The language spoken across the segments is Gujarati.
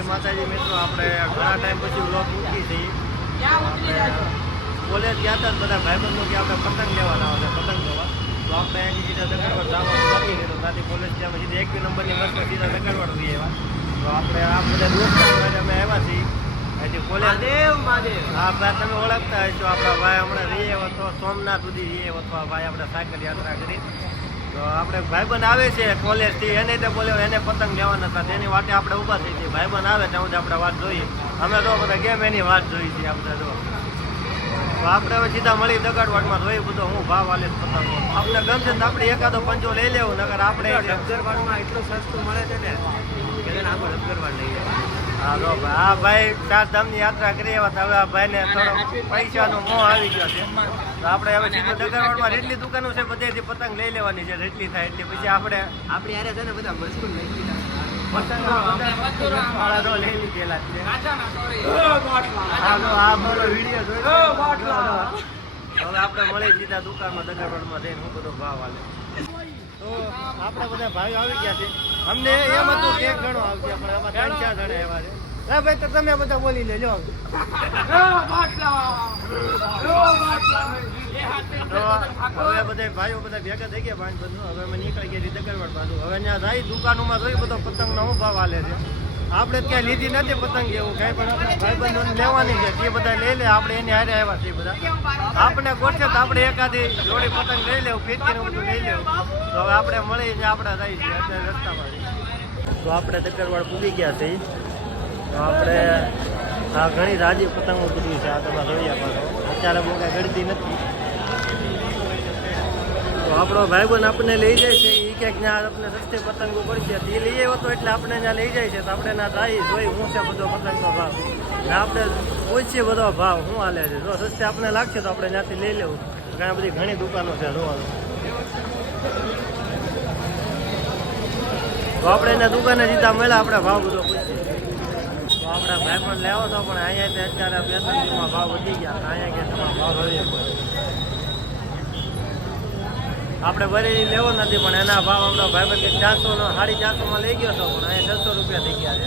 જય માતાજી મિત્રો, આપણે ઘણા ટાઈમ પછી વ્લોગ મૂકી છીએ. કોલેજ ગયા હતા બધા ભાઈબંધો કે આપણે પતંગ લેવાના આવે પતંગ લેવા, તો આપણે અહીંથી સીધા દકડવાડ જવાનું બાકી છે. તો ત્યાંથી કોલેજ ત્યાં સીધા 1 નંબરની બસમાં સીધા દકડવાડ જઈ આવ્યા. તો આપણે આ બધા દોસ્તો અમે આવ્યા છીએ અહીંથી કોલેજ. હા ભાઈ, તમે ઓળખતા હશો આપણા ભાઈ હમણાં રહીએ તો સોમનાથ સુધી રહીએ અથવા ભાઈ આપણે સાયકલ યાત્રા કરી. તો આપણે ભાઈબંધ આવે છે કોલેજથી, એને તો બોલ્યો એને પતંગ લેવાના હતા, તેની વાટે આપણે ઊભા થઈ છીએ. ભાઈબંધ આવે ત્યાં સુધી આપણે વાત જોઈએ. અમે તો બધા કેમ એની વાત જોઈ છીએ આપણે. તો આપણે હવે સીધા મળી દગાડવાડમાં જોઈ બધો હું ભાવ આલે પતંગ આપણે ગમશે ને આપણે એકાદો પંચો લઈ લેવું. નગર આપણે દગડવાડમાં એટલું સસ્તું મળે છે ને કે આપણે દગડવાડ લઈ લેવા. હા જો ભાઈ, હા ભાઈ 4 ધામની યાત્રા કરી આવ્યા. હવે આ ભાઈને થોડો પૈસાનો મોહ આવી ગયો છે. તો આપણે હવે સીધું દગાડવાડમાં જેટલી દુકાનો છે બધેથી પતંગ લઈ લેવાની છે, જેટલી થાય એટલી. પછી આપણે યારે છે ને બધા મજબૂર લઈ લીધા પતંગ લઈ લીધેલા છે. આ મારો વિડીયો જોઈ હવે આપણે મળી સીધા દુકાનમાં દગાડવાડમાં જઈને હું બધો ભાવ આલે. તો આપણે બધા ભાઈઓ આવી ગયા છે. અમને એમ હતું કે 1 જણો આવશે, પણ આમાં 3-4 જણા એવા છે. હા ભાઈ, તો તમે બધા બોલી લેજો. હવે બધા ભાઈઓ બધા ભેગા થઈ ગયા 5 બંધુ. હવે અમે નીકળી ગયા દગડવાડ બાજુ. હવે ત્યાં જાય દુકાનોમાં જોઈ બધો પતંગનો હું ભાવ આલે છે. આપણે ક્યાં લીધી નથી પતંગ એવું કઈ, પણ આપણે ભાઈબંધોને લેવાની છે. એ બધા લઈ લે, આપણે એની હારે આવ્યા છીએ બધા. આપણે ગોઠે તો આપણે એકાદી જોડી પતંગ લઈ લેવું, ફિરકીનું બધું લઈ લેવું. તો હવે આપણે મળીને આપણે જઈએ છીએ અત્યારે રસ્તામાં. તો આપણે દગડવાડ પૂગી ગયા છીએ. તો આપણે આ ઘણી રાજી પતંગો કીધી છે. આ તમે જોઈએ પાછો અત્યારે બહુ કાંઈ ગળતી નથી. તો આપણો ભાઈબંધ આપણને લઈ જાય છે. એ ક્યાંક જ્યાં આપણને સસ્તી પતંગો પડશે એ લઈ આવ્યો હતો, એટલે આપણે ત્યાં લઈ જાય છે. તો આપણે ના જાય જોઈ શું છે બધો પતંગનો ભાવ, ને આપણે પૂછીએ બધો ભાવ શું હાલે છે. જો સસ્તી આપણને લાગશે તો આપણે ત્યાંથી લઈ લેવું. ઘણી દુકાનો છે જોવાનું. તો આપણે એના દુકાને સીધા મળ્યા, આપણે ભાવ બધો પૂછીએ. તો આપણા ભાઈ પણ લેવો હતો, પણ અહીંયા અત્યારે 2-3 દિવસમાં ભાવ વધી ગયા. અહીંયા કે તમારો ભાવ જોઈએ આપણે બરેલી લેવો નથી, પણ એના ભાવ આપણો ભાઈબંધ 400 450 લઈ ગયો હતો, પણ અહીંયા 600 રૂપિયા થઈ ગયા છે.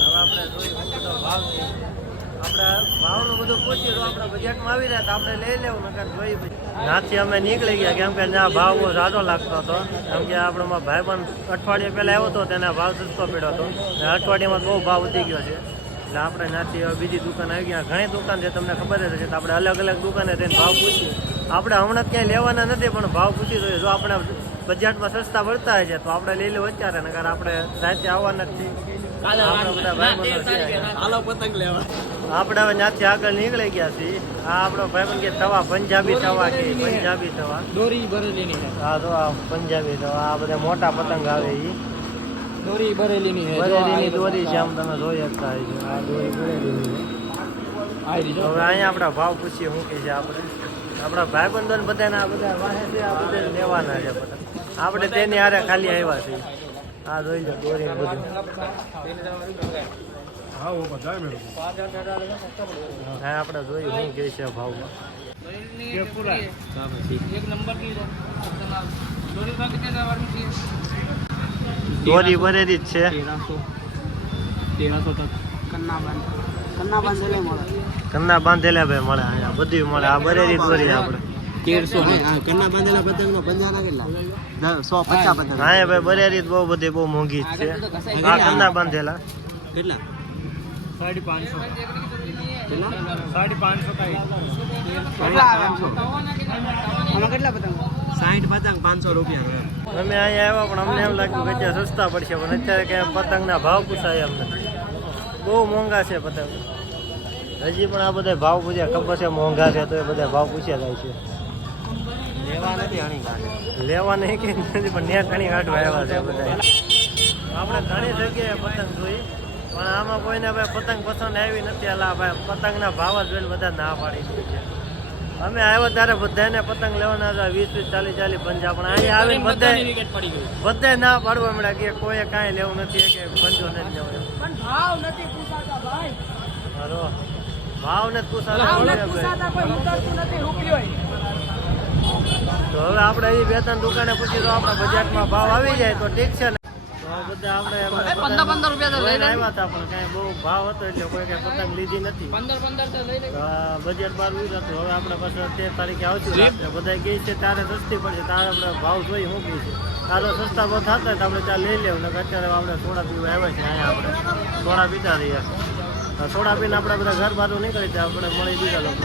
હવે આપણે જોઈએ બધો ભાવ છે. આપણે ભાવનું બધું પૂછીએ તો આપણા બજેટમાં આવી રહ્યા તો આપણે લઈ લેવું. નકર જોઈએ પછી ત્યાંથી અમે નીકળી ગયા, કેમ કે ત્યાં ભાવ બહુ ઝાઝો લાગતો હતો. કેમ કે આપણમાં ભાઈબંધ અઠવાડિયે પહેલાં આવ્યો હતો, તેના ભાવ સસ્તો પડ્યો હતો. અઠવાડિયામાં બહુ ભાવ વધી ગયો છે. એટલે આપણે ત્યાંથી બીજી દુકાન આવી ગયા. ઘણી દુકાન છે તમને ખબર જ છે. તો આપણે અલગ અલગ દુકાને થઈને ભાવ પૂછીએ. આપણે હમણાં ક્યાંય લેવાના નથી, પણ ભાવ પૂછી જોઈએ. જો આપણે બજેટમાં સસ્તા પડતા હોય છે તો આપણે લઈ લેવું અત્યારે. નકર આપણે રાતે આવવાના જ છીએ. પતંગ લેવા આપણે હવે ત્યાંથી આગળ નીકળી ગયા છીએ. આ આપણો ભાઈબંધ કે તવા પંજાબી તવા કે પંજાબી તવા દોરી ભરેલી. હા તો આ પંજાબી તવા, આ બધા મોટા પતંગ આવે એ દોરી ભરેલીની દોરી છે. આમ તમે જોઈ શકતા હોય છે. આ દોરી ભરેલી. હવે અહીંયા આપણા ભાવ પૂછીએ શું કે છે. આપણા ભાઈબંધોને બધાના બધા વાહે છે, આ બધા લેવાના છે પતંગ. આપણે તેની હારે ખાલી આવ્યા છીએ. આ જોઈ લો દોરી બધું. હા આપણે જોયું શું કે છે ભાવમાં. દોરી ભરેલી જ છે. 1300 કન્ના બાંધેલા ભાઈ મળે અહીંયા બધી મળે. આ ભરેલી દોરી આપણે 1300 કન્ના બાંધેલા પતંગનો 50 કેટલા 150 પતંગ. હા ભાઈ ભરેલી બહુ બધી બહુ મોંઘી છે. આ કન્ના બાંધેલા કેટલા 550 કેટલા પતંગ 60 પતંગ 500 રૂપિયા. અમે અહીંયા આવ્યા પણ અમને એમ લાગ્યું કે ત્યાં સસ્તા પડશે, પણ અત્યારે કે પતંગના ભાવ પૂછાય એમ નથી. બહુ મોંઘા છે પતંગ. હજી પણ આ બધા ભાવ પૂછ્યા ખબર છે મોંઘા છે તો એ બધા ભાવ પૂછ્યા જાય છે. લેવા નહીં કે નથી, પણ ત્યાં ઘણી કાઢવા આવ્યા છે બધા. આપણે ઘણી જગ્યાએ પતંગ જોઈ, પણ આમાં કોઈને ભાઈ પતંગ પસંદ આવી નથી. અલા ભાઈ પતંગના ભાવ જ જોઈને બધા ના પાડી દે છે. અમે આવ્યા ત્યારે બધાને પતંગ લેવાના હતા 20-40 50, પણ અહીંયા આવીને બધા ના પાડવા મળ્યા કે કોઈ કાંઈ લેવું નથી કે પંજો નથી લેવો. ભાવ નથી પૂછાતા ભાઈ. ભાવ નથી પૂછાતા. તો હવે આપણે અહીં 2-3 દુકાને પૂછી તો આપણા બજેટમાં ભાવ આવી જાય તો ઠીક છે ને. તો બધા આપણે 15 રૂપિયા તો લઈ લે. આવ્યા હતા પણ કાંઈ બહુ ભાવ હતો એટલે કોઈ કાંઈ પતંગ લીધી નથી. 15 તો લઈ લે. બજેટ બાર હતું. હવે આપણે પાછળ 13 તારીખે આવશું રાત્રે. બધા કહે છે તારે સસ્તી પડશે, તારે આપણે ભાવ જોઈ શું કહે છે. તારો સસ્તા ભાવ થતા તો આપણે ત્યાં લઈ લેવું. ને અત્યારે આપણે સોડા પીવા આવ્યા છે અહીંયા, આપણે સોડા પીતા રહ્યા. સોડા પીને આપણે બધા ઘર બાજુ નીકળી જાય, આપણે મળી દીધા લોકો.